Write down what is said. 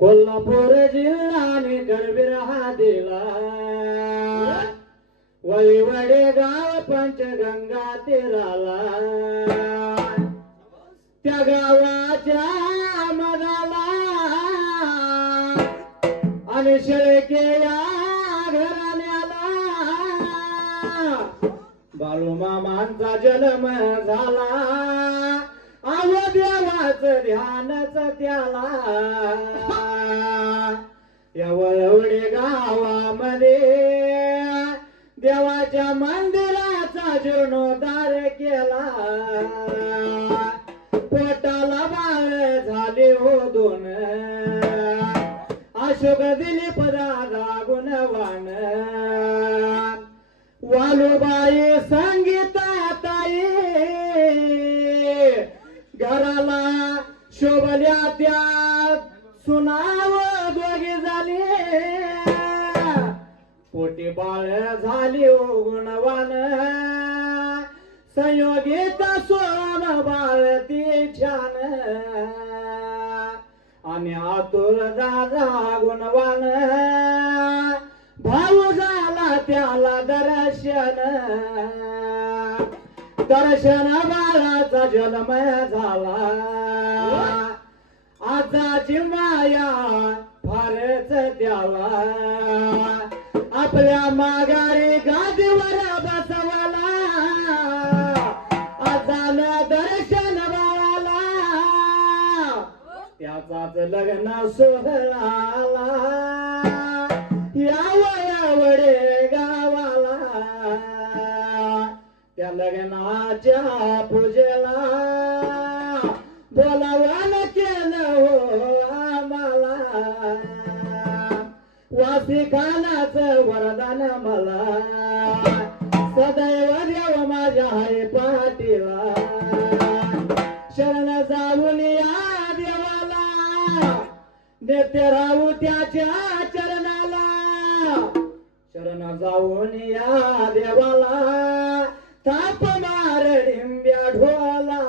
कोल्हापूर जिल्हाने गडवीर हा दिला वळीवडे गाव पंचगंगा तीराला त्या गावाच्या मधाला आणि शेळके या घराण्याला बाळूमामांचा जन्म झाला आव देवाचं ध्यानच त्याला या वळवडे गावामध्ये देवाच्या मंदिराचा जीर्णोद्धार केला पोटाला बाळ झाले हो दोन अशोक दिलीप दादा गुणवान वालुबाई संगीता ताई घराला शोभल्या त्या सुनाव दोघी झाली पोटी बाळ झाली गुणवान संयोगित सोन बाळ ती छान आणि आतुर दादा गुणवान भाऊ झाला त्याला दर्शन बाळाचा जन्म झाला आजाची माया फारच द्यावा आपल्या माघारी गादीवर बसवाला आजान दर्शन बाळाला त्याचाच लग्न सोहळाला या वळवडे गावाला त्या लग्नाच्या पूजेला बोलावण केलं हो आम्हाला वासी खानाचं वरदान मला सदैव देव माझ्या हरी पाटीला शरण जाऊन या देवाला नेते राहू त्याच्या चरणाला शरण जाऊन या देवाला ताप मार डिंब्या ढोलाला